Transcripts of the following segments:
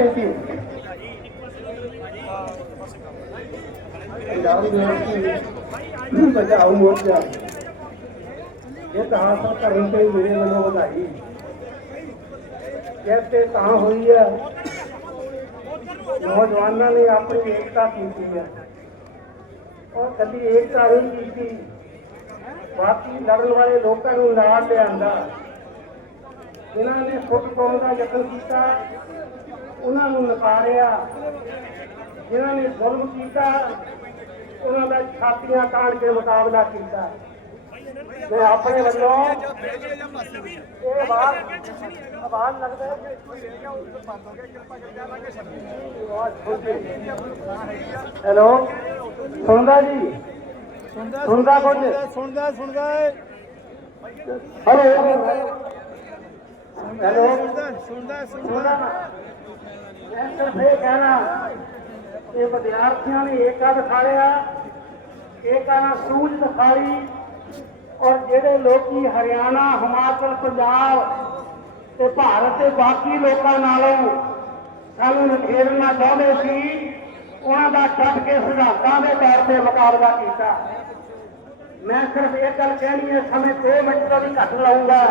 ਬੇਨਤੀ ਪੰਜਾਬ ਦੀ ਬੇਨਤੀ ਬਚਾਓ ਮੋਰਚਾ ਇਹ ਤਾਂ ਸਭ ਕਰਨ ਤੇ ਮੇਰੇ ਵੱਲੋਂ ਵਧਾਈ ਕਹਤੇ ਤਾਂ ਹੋਈ ਹੈ ਨੌਜਵਾਨਾਂ ਨੇ ਆਪਣੀ ਏਕਤਾ ਕੀਤੀ ਹੈ ਔਰ ਕਦੀ ਏਕਤਾ ਨਹੀਂ ਕੀਤੀ ਬਾਕੀ ਲੜਨ ਵਾਲੇ ਲੋਕਾਂ ਨੂੰ ਨਾਲ ਲਿਆਂਦਾ ਇਹਨਾਂ ਨੇ ਫੁੱਟ ਪਾਉਣ ਦਾ ਯਤਨ ਕੀਤਾ ਉਹਨਾਂ ਨੂੰ ਨਕਾਰਿਆ ਜਿਨ੍ਹਾਂ ਨੇ ਜ਼ੁਲਮ ਕੀਤਾ ਉਹਨਾਂ ਦਾ ਛਾਤੀਆਂ ਕਾਣ ਕੇ ਮੁਕਾਬਲਾ ਕੀਤਾ ਤੇ ਆਪਣੇ ਵੱਲੋਂ ਇਹ ਆਵਾਜ਼ ਆਵਾਜ਼ ਲੱਗਦਾ ਹੈ ਕਿ ਕੋਈ ਗਿਆ ਉਹ ਬੰਦ ਹੋ ਗਿਆ ਕਿਰਪਾ ਕਰਕੇ ਲਾਗੇ ਛੱਡ ਹੈਲੋ ਸੁਣਦਾ ਜੀ ਸੁਣਦਾ ਕੁਝ ਸੁਣਦਾ ਸੁਣਦਾ ਹੈਲੋ ਹੈਲੋ ਸੁਣਦਾ ਸੁਣਦਾ ਮੈਂ ਸਿਰਫ ਇਹ ਕਹਿਣਾ ਕਿ ਵਿਦਿਆਰਥੀਆਂ ਨੇ ਏਕਾ ਦਿਖਾਇਆ ਏਕਾ ਨਾਲ ਸੂਝ ਦਿਖਾਈ ਔਰ ਜਿਹੜੇ ਲੋਕੀ ਹਰਿਆਣਾ ਹਿਮਾਚਲ ਪੰਜਾਬ ਤੇ ਭਾਰਤ ਦੇ ਬਾਕੀ ਲੋਕਾਂ ਨਾਲੋਂ ਸਾਨੂੰ ਨਖੇੜਨਾ ਚਾਹੁੰਦੇ ਸੀ ਉਹਨਾਂ ਦਾ ਟੱਪ ਕੇ ਸਿਧਾਂਤਾਂ ਦੇ ਤੌਰ ਤੇ ਮੁਕਾਬਲਾ ਕੀਤਾ ਮੈਂ ਸਿਰਫ ਇਹ ਗੱਲ ਕਹਿਣੀ ਹੈ ਸਮੇਂ 2 ਮਿੰਟ ਦਾ ਵੀ ਘੱਟ ਲਾਉਂਗਾ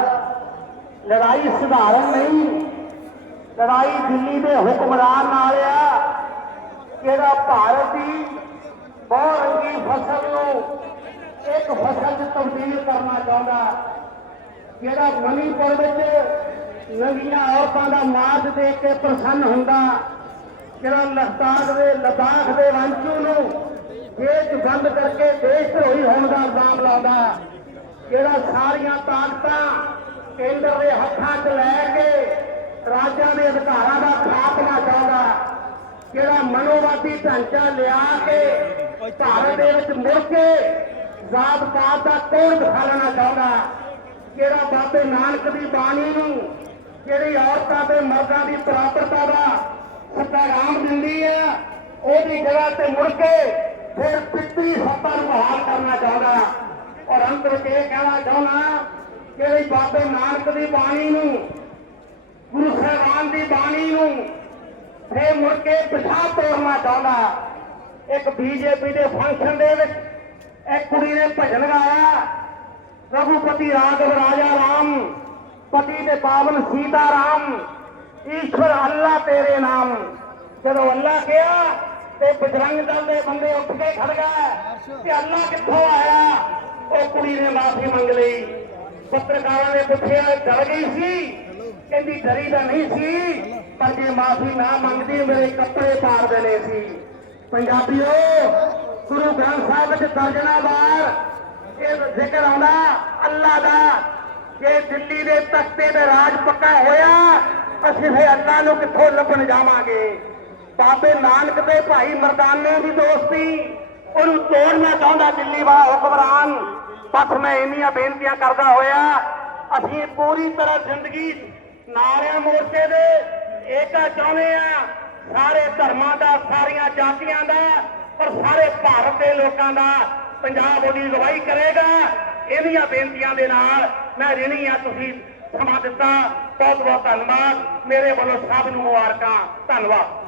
ਲੜਾਈ ਸੁਧਾਰਨ ਨਹੀਂ ਲੜਾਈ ਦਿੱਲੀ ਦੇ ਹੁਕਮਰਾਨ ਨਾਲ ਆ ਜਿਹੜਾ ਭਾਰਤ ਦੀ ਬਹੁਰੰਗੀ ਫਸਲ ਨੂੰ ਇੱਕ ਫਸਲ 'ਚ ਤਬਦੀਲ ਕਰਨਾ ਚਾਹੁੰਦਾ ਜਿਹੜਾ ਮਨੀਪੁਰ ਵਿੱਚ ਨਵੀਆਂ ਔਰਤਾਂ ਦਾ ਮਾਤ ਦੇਖ ਕੇ ਪ੍ਰਸੰਨ ਹੁੰਦਾ ਜਿਹੜਾ ਲਦਾਖ ਦੇ ਲਦਾਖ ਦੇ ਵੰਚੂ ਨੂੰ ਜੇਜ ਬੰਦ ਕਰਕੇ ਦੇਸ਼ ਧਰੋਹੀ ਹੋਣ ਦਾ ਇਲਜ਼ਾਮ ਲਾਉਂਦਾ ਜਿਹੜਾ ਸਾਰੀਆਂ ਤਾਕਤਾਂ ਕੇਂਦਰ ਦੇ ਹੱਥਾਂ 'ਚ ਲੈ ਕੇ ਰਾਜਾਂ ਦੇ ਅਧਿਕਾਰਾਂ ਦਾ ਖਾਤਮਾ ਚਾਹੁੰਦਾ ਜਿਹੜਾ ਮਨੋਵਾਦੀ ਢਾਂਚਾ ਲਿਆ ਕੇ ਭਾਰਤ ਦੇ ਵਿੱਚ ਮੁੜ ਕੇ ਜਾਤ ਪਾਤ ਦਾ ਕੋਣ ਦਿਖਾਣਾ ਚਾਹੁੰਦਾ ਜਿਹੜਾ ਬਾਬੇ ਨਾਨਕ ਦੀ ਬਾਣੀ ਨੂੰ ਜਿਹੜੀ ਔਰਤਾਂ ਤੇ ਮਰਦਾਂ ਦੀ ਬਰਾਬਰਤਾ ਦਾ ਸਤਾਰਾਮ ਦਿੰਦੀ ਹੈ ਉਹਦੀ ਜਗ੍ਹਾ ਤੇ ਮੁੜ ਕੇ ਫਿਰ ਪਿੱਤਰੀ ਸੱਤਾ ਨੂੰ ਬਹਾਲ ਕਰਨਾ ਚਾਹੁੰਦਾ ਔਰ ਅੰਤ ਵਿੱਚ ਇਹ ਕਹਿਣਾ ਚਾਹੁੰਦਾ ਕਿ ਬਾਬੇ ਨਾਨਕ ਦੀ ਬਾਣੀ ਨੂੰ ਗੁਰੂ ਸਾਹਿਬਾਨ ਦੀ ਬਾਣੀ ਨੂੰ ਫੇ ਮੁੜ ਕੇ ਪਿਛਾ ਤੋੜਨਾ ਚਾਹੁੰਦਾ ਇੱਕ ਬੀਜੇਪੀ ਦੇ ਫੰਕਸ਼ਨ ਦੇ ਵਿੱਚ ਇੱਕ ਕੁੜੀ ਨੇ ਭਜਨ ਗਾਇਆ ਰਘੂਪਤੀ ਰਾਘਵ ਰਾਜਾ ਰਾਮ ਪਤੀ ਦੇ ਪਾਵਨ ਸੀਤਾ ਰਾਮ ਈਸ਼ਵਰ ਅੱਲਾ ਤੇਰੇ ਨਾਮ ਜਦੋਂ ਅੱਲਾ ਕਿਹਾ ਤੇ ਬਜਰੰਗ ਦਲ ਦੇ ਬੰਦੇ ਉੱਠ ਕੇ ਖੜ ਗਏ ਤੇ ਅੱਲਾ ਕਿੱਥੋਂ ਆਇਆ ਉਹ ਕੁੜੀ ਨੇ ਮਾਫੀ ਮੰਗ ਲਈ ਪੱਤਰਕਾਰਾਂ ਨੇ ਪੁੱਛਿਆ ਡਰ ਗਈ ਸੀ ਕਹਿੰਦੀ ਡਰੀ ਤਾਂ ਨਹੀਂ ਸੀ ਪਰ ਜੇ ਮਾਫੀ ਨਾ ਮੰਗਦੀ ਮੇਰੇ ਕੱਪੜੇ ਪਾੜ ਦੇਣੇ ਸੀ ਪੰਜਾਬੀਓ ਗੁਰੂ ਗ੍ਰੰਥ ਸਾਹਿਬ ਵਿੱਚ ਦਰਜਨਾ ਵਾਰ ਇਹ ਜ਼ਿਕਰ ਆਉਂਦਾ ਅੱਲਾ ਦਾ ਕਿ ਦਿੱਲੀ ਦੇ ਤਖਤੇ 'ਤੇ ਰਾਜ ਪੱਕਾ ਹੋਇਆ ਅਸੀਂ ਫੇ ਅੱਲਾ ਨੂੰ ਕਿੱਥੋਂ ਲੱਭਣ ਜਾਵਾਂਗੇ ਬਾਬੇ ਨਾਨਕ ਦੇ ਭਾਈ ਮਰਦਾਨੇ ਦੀ ਦੋਸਤੀ ਉਹਨੂੰ ਤੋੜਨਾ ਚਾਹੁੰਦਾ ਦਿੱਲੀ ਵਾਲਾ ਹੁਕਮਰਾਨ ਪਰ ਮੈਂ ਇੰਨੀਆਂ ਬੇਨਤੀਆਂ ਕਰਦਾ ਹੋਇਆ ਅਸੀਂ ਪੂਰੀ ਤਰ੍ਹਾਂ ਜ਼ਿੰਦਗੀ ਨਾਰਿਆਂ ਮੋਰਚੇ ਦੇ ਏਕਾ ਚਾਹੁੰਦੇ ਆ ਸਾਰੇ ਧਰਮਾਂ ਦਾ ਸਾਰੀਆਂ ਜਾਤੀਆਂ ਦਾ ਪਰ ਸਾਰੇ ਭਾਰਤ ਦੇ ਲੋਕਾਂ ਦਾ ਪੰਜਾਬ ਉਹਦੀ ਲਵਾਈ ਕਰੇਗਾ ਇਹਦੀਆਂ ਬੇਨਤੀਆਂ ਦੇ ਨਾਲ ਮੈਂ ਰਿਣੀ ਆ ਤੁਸੀਂ ਸਮਾਂ ਦਿੱਤਾ ਬਹੁਤ ਬਹੁਤ ਧੰਨਵਾਦ ਮੇਰੇ ਵੱਲੋਂ ਸਭ ਨੂੰ ਮੁਬਾਰਕਾਂ ਧੰਨਵਾਦ